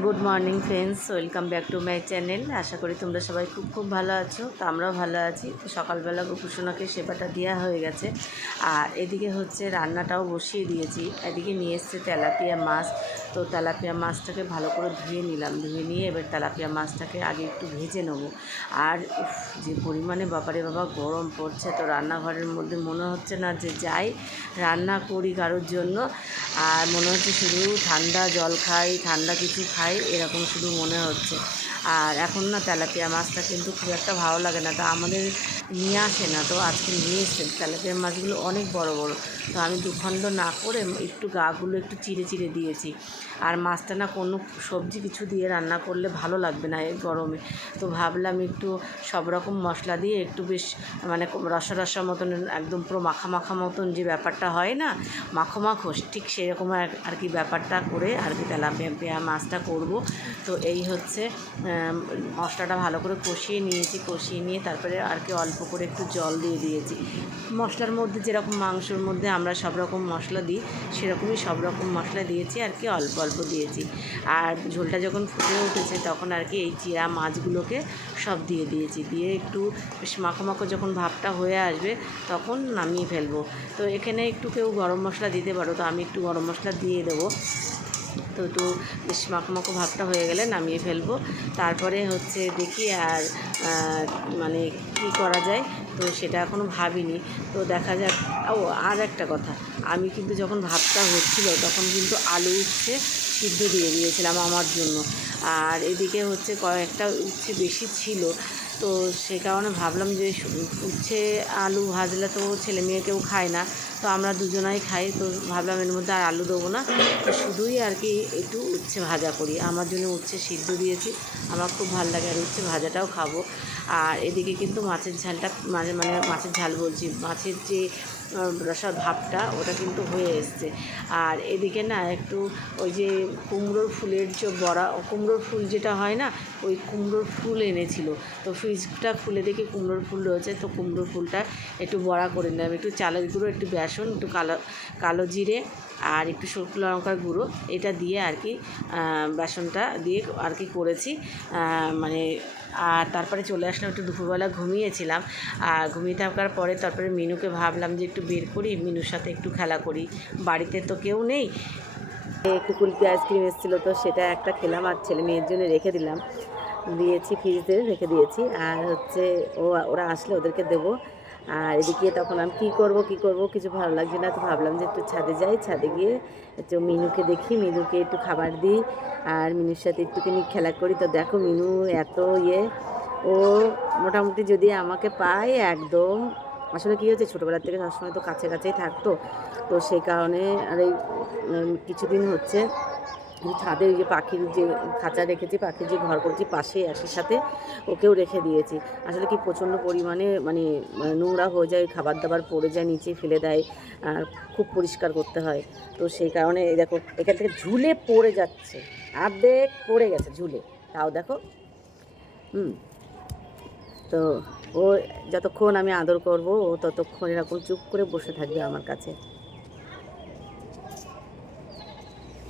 Good morning friends, welcome back to my channel. আশা করি তোমরা সবাই খুব ভালো আছো। তো আমরাও ভালো আছি। তো সকালবেলা গোপুসোনাকে সেবাটা দেওয়া হয়ে গেছে, আর এদিকে হচ্ছে রান্নাটাও বসিয়ে দিয়েছি। এদিকে নিয়ে এসছে তেলাপিয়া মাছ। তো তেলাপিয়া মাছটাকে ভালো করে ধুয়ে নিলাম, ধুয়ে নিয়ে এবার তেলাপিয়া মাছটাকে আগে একটু ভেজে নেবো। আর যে পরিমাণে বাবারে বাবা গরম পড়ছে, তো রান্নাঘরের মধ্যে মনে হচ্ছে না যে যাই রান্না করি কারোর জন্য, আর মনে হচ্ছে শুধু ঠান্ডা জল খাই, ঠান্ডা কিছু খাই, এরকম শুধু মনে হচ্ছে। আর এখন না তেলাপিয়া মাছটা কিন্তু খুব একটা ভালো লাগে না, তো আমাদের নিয়ে আসে না, তো আজকে নিয়ে এসছে। তেলাপিয়া মাছগুলো অনেক বড় বড়, তো আমি দুখণ্ড না করে একটু গাগুলো একটু চিড়ে চিড়ে দিয়েছি। আর মাছটা না কোনো সবজি কিছু দিয়ে রান্না করলে ভালো লাগবে না এই গরমে, তো ভাবলাম একটু সব রকম মশলা দিয়ে একটু বেশ মানে রসা রসা মতন, একদম পুরো মাখা মাখা মতন যে ব্যাপারটা হয় না, মাখো মাখো, ঠিক সেরকম আর কি ব্যাপারটা করে আর কি তেলাপিয়া মাছটা করব। তো এই হচ্ছে মশলাটা ভালো করে কষিয়ে নিয়েছি, কষিয়ে নিয়ে তারপরে আর কি অল্প করে একটু জল দিয়ে দিয়েছি। মশলার মধ্যে যেরকম মাংসর মধ্যে আমরা সব রকম মশলা দিই, সেরকমই সব রকম মশলা দিয়েছি আর কি, অল্প অল্প দিয়েছি। আর ঝোলটা যখন ফুটে উঠেছে তখন আর কি এই চিরা মাছগুলোকে সব দিয়ে দিয়েছি, দিয়ে একটু বেশ মাখো মাখো যখন ভাবটা হয়ে আসবে তখন নামিয়ে ফেলবো। তো এখানে একটু কেউ গরম মশলা দিতে পারো, তো আমি একটু গরম মশলা দিয়ে দেবো। তো একটু বেশ মাখো মাখো ভাবটা হয়ে গেলে নামিয়ে ফেলবো। তারপরে হচ্ছে দেখি আর মানে কি করা যায়, তো সেটা এখনও ভাবিনি। তো দেখা যাক। ও আর একটা কথা, আমি কিন্তু যখন ভাতটা হচ্ছিল তখন কিন্তু আলু উচ্ছে সিদ্ধ দিয়ে দিয়েছিলাম আমার জন্য। আর এদিকে হচ্ছে কয়েকটা উচ্ছে বেশি ছিল, তো সে কারণে ভাবলাম যে উচ্ছে আলু ভাজলে তো ছেলে মেয়ে কেউ খায় না, তো আমরা দুজনাই খাই, তো ভাবলাম এর মধ্যে আর আলু দেবো না, তো শুধুই আর কি একটু উচ্ছে ভাজা করি। আমার জন্য উচ্ছে সিদ্ধ দিয়েছি, আমার খুব ভালো লাগে, আর উচ্ছে ভাজাটাও খাবো। আর এদিকে কিন্তু মাছের ঝালটা মানে মাছের ঝাল বলছি, মাছের যে রসার ভাবটা ওটা কিন্তু হয়ে এসছে। আর এদিকে না একটু ওই যে কুমড়োর ফুলের যে বড়া, কুমড়োর ফুল যেটা হয় না, ওই কুমড়োর ফুল এনেছিল, তো ফ্রিজটা খুলে দেখি কুমড়োর ফুল রয়েছে, তো কুমড়োর ফুলটা একটু বড়া করে নিলাম। একটু চালের গুঁড়ো, একটু বেসন, একটু কালো জিরে আর একটু শুকনো লঙ্কার গুঁড়ো, এটা দিয়ে আর কি বেসনটা দিয়ে আর কি করেছি। মানে আর তারপরে চলে আসলাম, একটু দুপুরবেলা ঘুমিয়েছিলাম, আর ঘুমিয়ে থাকার পরে তারপরে মিনুকে ভাবলাম যে একটু বের করি, মিনুর সাথে একটু খেলা করি, বাড়িতে তো কেউ নেই। একটু কুলফি আইসক্রিম এসেছিলো, তো সেটা একটা খেলাম, আর ছেলে মেয়ের জন্য রেখে দিয়েছি, ফ্রিজে রেখে দিয়েছি। আর হচ্ছে ওরা আসলে ওদেরকে দেবো। আর এদিকে তখন আমি কী করব কিছু ভালো লাগছে না, তো ভাবলাম যে একটু ছাদে যাই, ছাদে গিয়ে একটু মিনুকে দেখি, মিনুকে একটু খাবার দিই, আর মিনুর সাথে একটুখানি খেলা করি। তো দেখো মিনু এত ও মোটামুটি যদি আমাকে পায় একদম, আসলে কী হচ্ছে ছোটোবেলার থেকে সবসময় তো কাছেই থাকতো, তো সেই কারণে আর এই কিছুদিন হচ্ছে ছাদে ওই যে পাখির যে খাঁচা রেখেছি, পাখির যে ঘর করেছি পাশে একই সাথে ওকেও রেখে দিয়েছি। আসলে কি প্রচণ্ড পরিমাণে মানে নোংরা হয়ে যায়, খাবার দাবার পড়ে যায়, নিচে ফেলে দেয়, আর খুব পরিষ্কার করতে হয়। তো সেই কারণে এই দেখো এখান থেকে ঝুলে পড়ে যাচ্ছে, অর্ধেক পড়ে গেছে ঝুলে, তাও দেখো। তো ও যতক্ষণ আমি আদর করব ও ততক্ষণ এরকম চুপ করে বসে থাকবে আমার কাছে।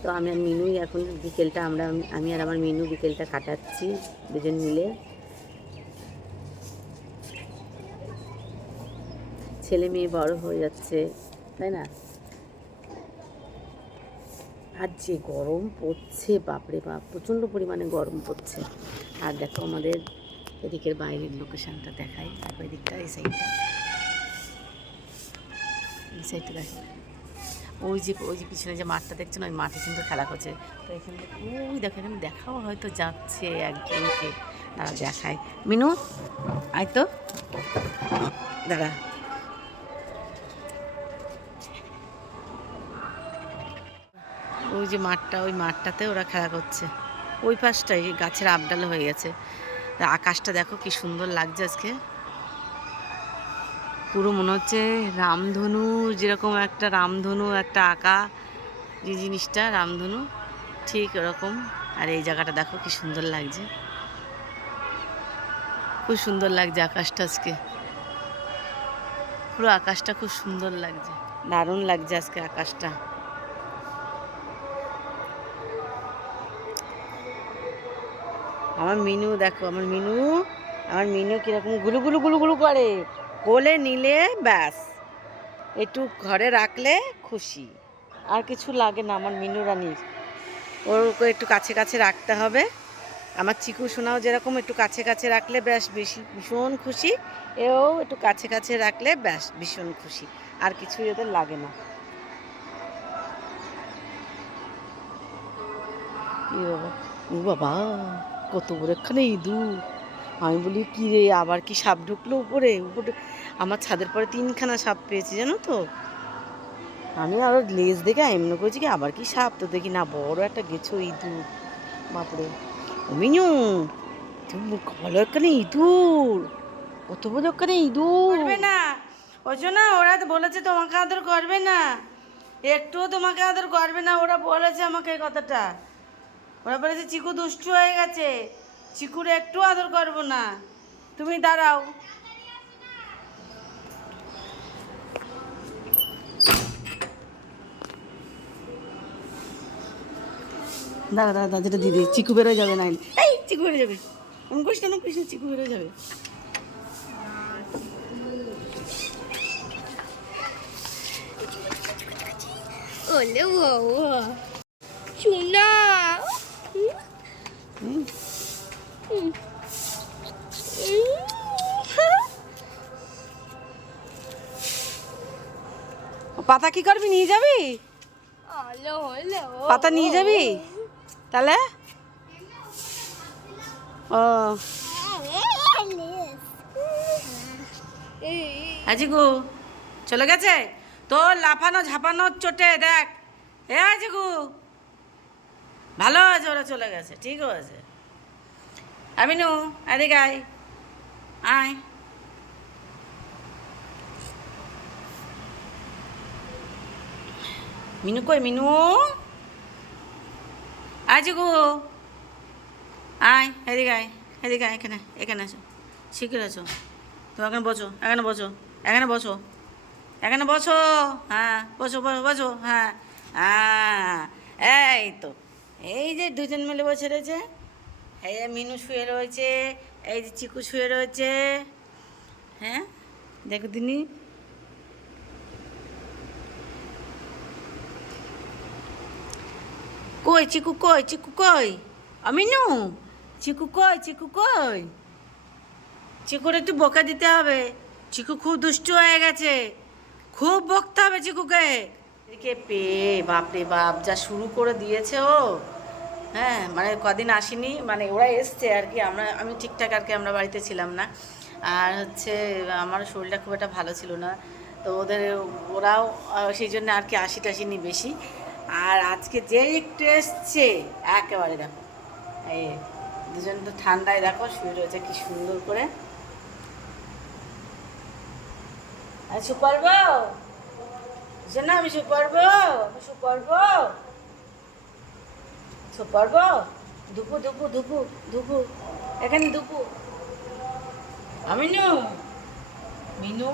তো আমি আর মিনুই এখন বিকেলটা আমি আর আমার মিনু বিকেলটা কাটাচ্ছি দুজন মিলে। ছেলে মেয়ে বড় হয়ে যাচ্ছে, তাই না? আর যে গরম পড়ছে, বাপরে বাপ, প্রচণ্ড পরিমাণে গরম পড়ছে। আর দেখো আমাদের এদিকের বাইরের লোকেশানটা দেখাই, দেখো এদিকটা, এই সাইডটা দেখো, ওই যে পিছনে যে মাঠটা দেখছো না, ওই মাঠে কিন্তু খেলা করছে। তো এখান থেকে ওই দেখো, এখানে দেখাও হয়তো যাচ্ছে একজনকে, তারা দেখায়। মিনু আয় তো, দাঁড়া। ওই যে মাঠটা, ওই মাঠটাতে ওরা খেলা করছে, ওই পাশটাই গাছের আবডাল হয়ে গেছে। আকাশটা দেখো কি সুন্দর লাগছে আজকে, পুরো মনে হচ্ছে রামধনু, যেরকম একটা রামধনু একটা আঁকা যে জিনিসটা রামধনু, ঠিক ওরকম। আর এই জায়গাটা দেখো কি সুন্দর লাগছে, খুব সুন্দর লাগছে আকাশটা আজকে, পুরো আকাশটা খুব সুন্দর লাগছে, দারুণ লাগছে আজকে আকাশটা। আমার মিনু দেখো, আমার মিনু কীরকম গুলু গুলু গুলু গুলু করে। কোলে নিলে ব্যাস, একটু ঘরে রাখলে খুশি, আর কিছু লাগে না আমার মিনু রানীর। ওকে একটু কাছে কাছে রাখতে হবে। আমার চিকু সোনাও যেরকম একটু কাছে কাছে রাখলে ব্যাস বেশি ভীষণ খুশি, এও একটু কাছে কাছে রাখলে ব্যাস ভীষণ খুশি, আর কিছুই ওদের লাগে না। কি বাবা, ও বাবা, কত বড় এখানে ইঁদুর! আমি বলি কি রে, আবার কি সাপ ঢুকলো উপরে উপরে? আমার ছাদের পরে 3খানা সাপ পেয়েছি জানো তো। আমি আরো লেজ দেখে এমনি করেছি কি আবার কি সাপ, তো দেখি না বড় একটা গেছো ইঁদুর। বাপরে, ও মিনু, তুমি ভালো এখানে ইঁদুর, কত বড় এখানে ইঁদুর! করবে না, ওই জন্য ওরা তো বলেছে তোমাকে আদর করবে না, একটুও তোমাকে আদর করবে না, ওরা বলেছে আমাকে এই কথাটা। ওরা বলেছে চিকু দুষ্টু হয়ে গেছে, চিকুর একটু আদর করবো না। তুমি দাঁড়াও, দাঁড়া দাঁড়া দাঁড়া, যেটা দিদি চিকু বেরোয় যাবে না, এই চিকু বেরোয় যাবে, এমন করিস না, করিস না, চিকু বেরোয় যাবে। ওলে বাবা সোনা পাতা কি করবি, নিয়ে যাবি? আলো হলো পাতা নিয়ে যাবি তাহলে? ও আজি গো চলে গেছে তোর লাফানো ঝাপানো চোটে, দেখ এ আজি গো, ভালো আছে, ওরা চলে গেছে, ঠিক আছে। আমিনু এদিকে আয়, আয়। মিনু কই, মিনু আজি গো, আয় এদিকে আয়, এদিকে আয়, এখানে এখানে আসো, শিখে আছো তো, এখানে বসো, এখানে বসো, এখানে বসো, এখানে বসো, হ্যাঁ বসো বসো বসো, হ্যাঁ হ্যাঁ, এই তো, এই যে দুজন মিলে বসে রয়েছে, এই যে মিনু শুয়ে রয়েছে, এই যে চিকু শুয়ে রয়েছে, হ্যাঁ দেখো দিনি। কই চিকু, কই চিকু, কই আমিনু, চিকু কই, চিকু কই? চিকুর একটু বকা দিতে হবে, চিকু খুব দুষ্টু হয়ে গেছে, খুব বকতে হবে চিকুকে। এদিকে পেয়ে বাপরে বাপ যা শুরু করে দিয়েছে ও, হ্যাঁ মানে কদিন আসেনি, মানে ওরা এসছে আর কি, আমি ঠিকঠাক আর কি আমরা বাড়িতে ছিলাম না, আর হচ্ছে আমার শরীরটা খুব একটা ভালো ছিল না, তো ওরাও সেই জন্য আর কি আসেনি বেশি। আর আজকে যে একটু এসছে একেবারে দেখো, এই দুজন তো ঠান্ডায় দেখো শুয়ে রয়েছে কি সুন্দর করে। শু করবো না, আমি শু করবো, শু করবো, শু করবো, ধুপু ধুপু ধুপু ধুপু, এখানে ধুপু। আমিনু, মিনু,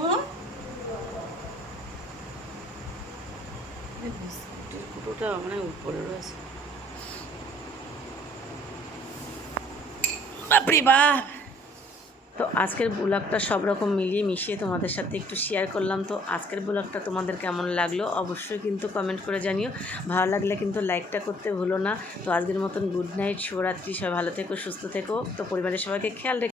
বিস্কুটের কুটোটা মানে উপরে রয়েছে, বাপরে বাপ। তো আজকের ব্লগটা সব রকম মিলিয়ে মিশিয়ে তোমাদের সাথে একটু শেয়ার করলাম। তো আজকের ব্লগটা তোমাদের কেমন লাগলো অবশ্যই কিন্তু কমেন্ট করে জানিও, ভালো লাগলে কিন্তু লাইকটা করতে ভুলো না। তো আজকের মতন গুড নাইট, শুভরাত্রি, সবাই ভালো থেকো, সুস্থ থেকো, তো পরিবারের সবাইকে খেয়াল রেখো।